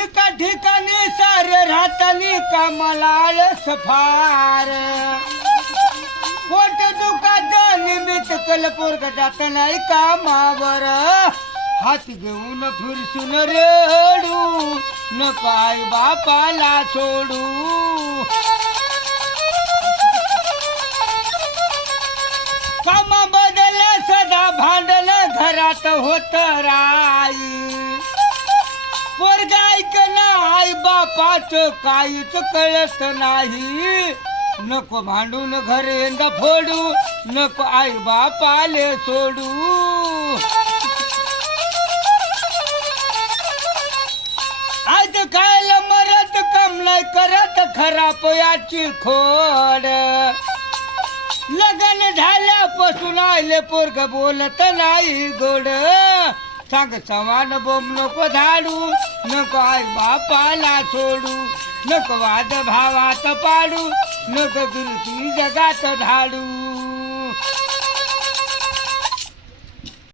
एका ठिकाणी सारे राहतानी कामाला सफार पोट दुखाचं निमित्त कलपोरग जात नाही कामावर हात घेऊन फिरसून रेडू नको आई बापाला सोडू कामा बदल सदा भांडण घरात होत राई पोरगा ऐकना आई बापाचं काहीच कळत नाही नको भांडून घर यंदा फोडू नको आई बापाले सोडू आज खायला मरत कम नाही करत खराब याची खोड लग्न झाल्यापासून आले पोरग बोलत नाही गोड सांग समान बोम नको धाडू नको आई बापाला सोडू नको वाद भावात पाडू नको गिरती जगात धाडू